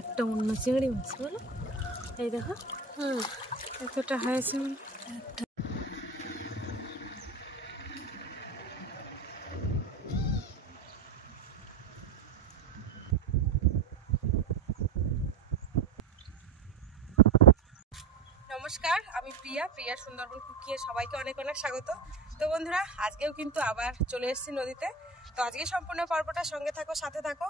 একটা অন্য চিংড়ি মাছ বলো, এই দেখো এতটা হয়েছে। নমস্কার, আমি প্রিয়া সুন্দরবন কুকিয়ে সবাইকে অনেক অনেক স্বাগত। তো বন্ধুরা, আজকেও কিন্তু আবার চলে এসেছি নদীতে। তো আজকে সম্পূর্ণ পর্বটা সঙ্গে থাকো, সাথে থাকো।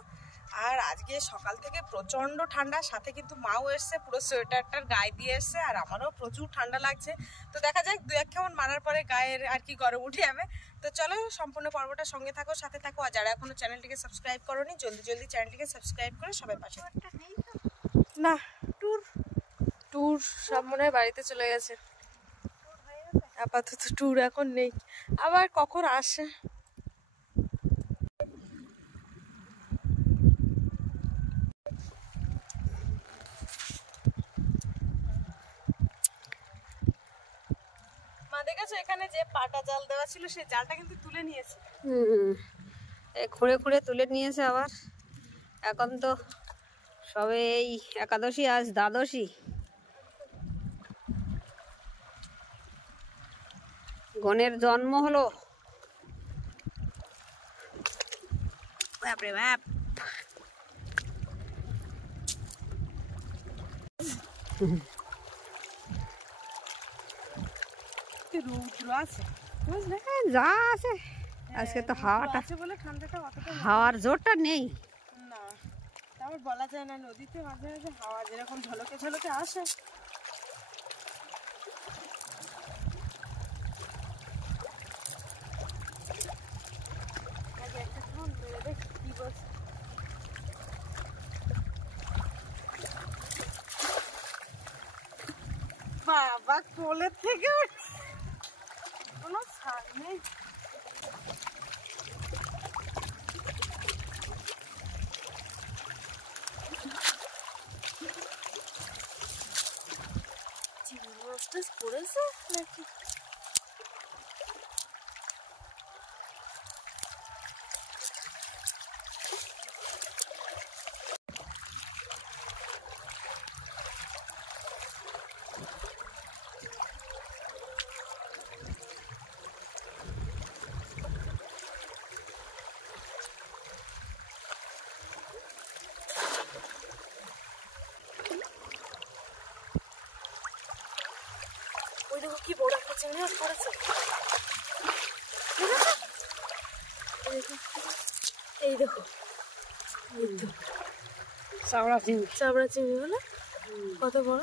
আর আজকে সকাল থেকে প্রচণ্ড ঠান্ডা, সাথে কিন্তু মাও এসছে, পুরো সোয়েটারটার গায়ে দিয়ে এসছে, আর আমারও প্রচুর ঠান্ডা লাগছে। তো দেখা যাক দু এক কেমন মারার পরে গায়ের আর কি গরম উঠে যাবে। তো চলো সম্পূর্ণ পর্বটা সঙ্গে থাকো, সাথে থাকো। আর যারা এখনো চ্যানেলটিকে সাবস্ক্রাইব করোনি, জলদি চ্যানেলটিকে সাবস্ক্রাইব করে সবাই পাশে। না ট্যুর সব মনে হয় বাড়িতে চলে গেছে, আপাতত ট্যুর এখন নেই, আবার কখন আসে। মা দেখেছো এখানে যে পাটা জাল দেওয়া ছিল, সেই জালটা কিন্তু তুলে নিয়েছে। খুঁড়ে খুঁড়ে তুলে নিয়েছে আবার। এখন তো সবে এই একাদশী, আজ দ্বাদশী। গণের জন্ম হলো। বাপরে বাপ, রৌদ্র আছে বুঝলে, যা আছে আজকে তো হাওয়াটা, বলে ঠান্ডাটা অতটা হাওয়ার জোরটা নেই না। তারপর বলা যায় না, নদীতে মাঝে মাঝে হাওয়া যেরকম ঝলকে ঝলকে আসে। বাবা কোলের থেকে কোনো ছাড় নেই। চিংড়ি মাছটা পড়েছে নাকি? ওই দেখো কি বড় একটা চিংড়ি মাছ পড়েছে, এই দেখো চাওড়া চিংড়ি, চাবড়া চিংড়ি বলে কত বড়।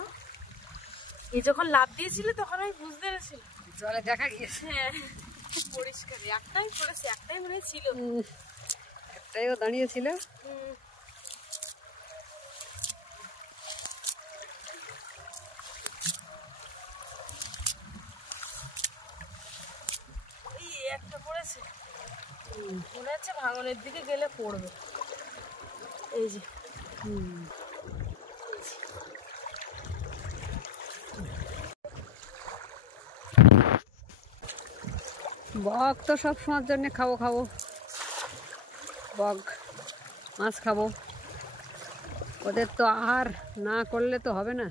এই যখন লাফ দিয়েছিল তখন আমি বুঝতে পেরেছি, জলে দেখা গিয়েছে। হ্যাঁ খুব পরিষ্কার, একটাই পড়েছে, একটাই মনে ছিল, একটাইও দাঁড়িয়েছিল। একটা পড়েছে, মনে হচ্ছে ভাঙনের দিকে গেলে পড়বে। এই যে বক তো সব সময়ের জন্য খাবো, বক মাছ খাবো, ওদের তো আহার না করলে তো হবে না।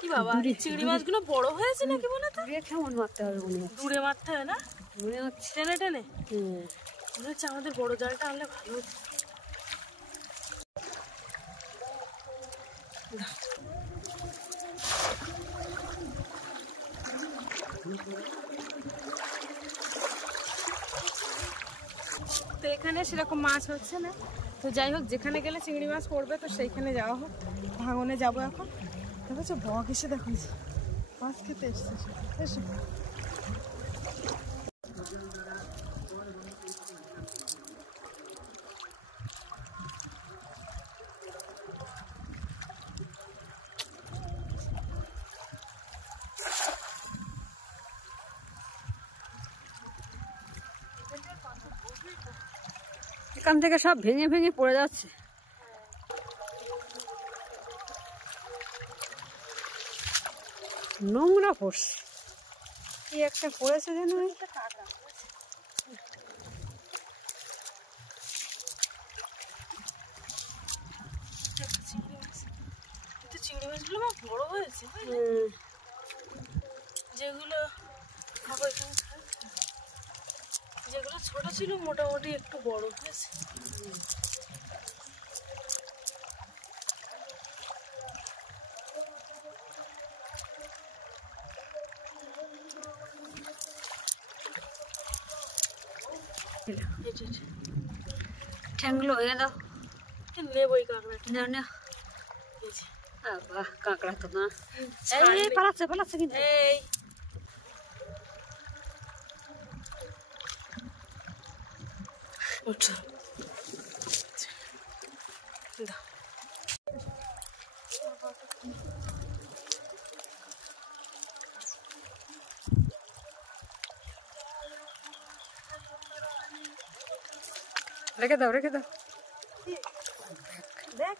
কি বাবা, চিংড়ি মাছগুলো বড় হয়েছে নাকি মনে হয়? দূরে কেমন মারতে হবে মনে হচ্ছে, দূরে মারতে হয় না মনে হচ্ছে, টেনে টেনে। মনে হচ্ছে আমাদের বড় জালটা আনলে ভালো হতো। তো এখানে সেরকম মাছ হচ্ছে না, তো যাই হোক, যেখানে গেলে চিংড়ি মাছ পড়বে তো সেইখানে যাওয়া হোক। ভাঙনে যাবো এখন। দেখো বক এসে, দেখো মাছ খেতে এসছে, এসে এখান থেকে সব ভেঙে ভেঙে পড়ে যাচ্ছে। নোংরা পড়ছে, কি একটা পড়েছে যেন। চিংড়ি মাছগুলো বড় হয়েছে, যেগুলো যেগুলো ছোট ছিল মোটামুটি একটু বড় হয়েছে। ঠ্যাংগুলো হয়ে দাও, নেব ওই কাঁকড়াটা। না না, বাহ কাঁকড়া তো না, এই পালাচ্ছে পালাচ্ছে কিন্তু। এই ওঠো, দাও। রেখে দাও রেখে দাও। দেখ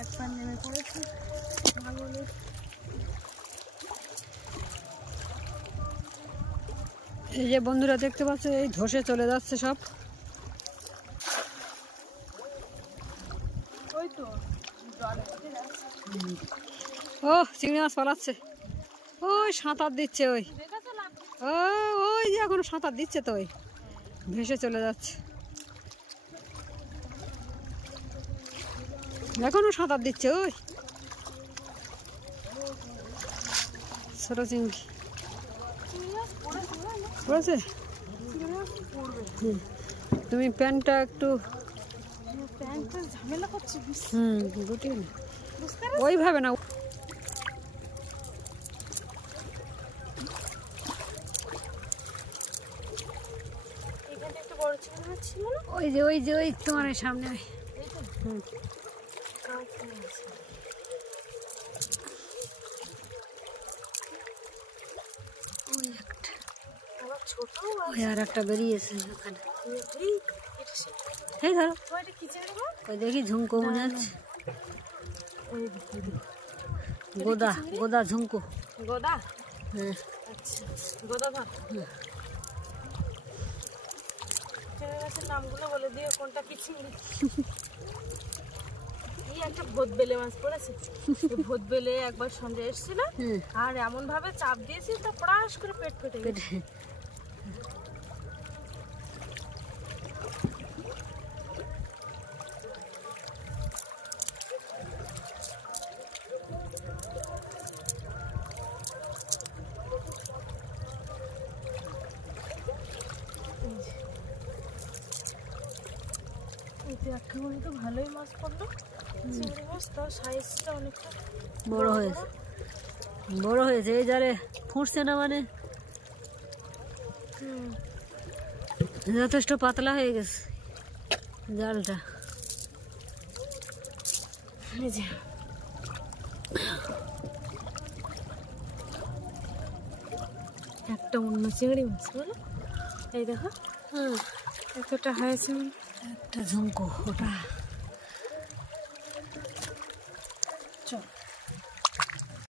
একবার নেমে পড়েছি। এই যে বন্ধুরা দেখতে পাচ্ছ, এই ধসে চলে যাচ্ছে সব। ওই তো ও চিংড়ি মাছ পালাচ্ছে, ওই সাঁতার দিচ্ছে, ওই ওই যে এখনো সাঁতার দিচ্ছে, তো ওই ভেসে চলে যাচ্ছে, এখনো সাঁতার দিচ্ছে। ওই ছোট চিংড়ি পড়েছে। তুমি প্যান্টটা একটু ঝামেলা করছি, গুটিয়ে না, ওইভাবে না। এখানে একটা বড় চিংড়ি মাছ ছিল না, ওই যে ওই যে ওই তোমার সামনে। ওই একটা, ছোট ওই আর একটা বেরিয়েছে ওখানে। এই ধরো, ওই দেখি ঝুমকো মনে হচ্ছে, গোদা গোদা ঝুমকো। গোদা, হ্যাঁ আচ্ছা গোদা ধর। চিংড়ি মাছের নামগুলো বলে দিও কোনটা কি চিংড়ি। এই একটা ভোদ বেলে মাছ পড়েছে, ভোদ বেলে একবার সন্ধ্যে এসেছিল আর এমন ভাবে চাপ দিয়েছি তা পড়াশ করে পেট ফেটে গেছে। এখন তো ভালোই মাছ পড়লো, চিংড়ি মাছ, তার সাইজটা অনেকটা বড় হয়েছে, বড় হয়েছে। এই জালে ফুটছে না মানে যথেষ্ট পাতলা হয়ে গেছে জালটা। একটা অন্য চিংড়ি মাছ বলো, এই দেখো এতটা হয়েছে, একটা ঝুমকো ওটা।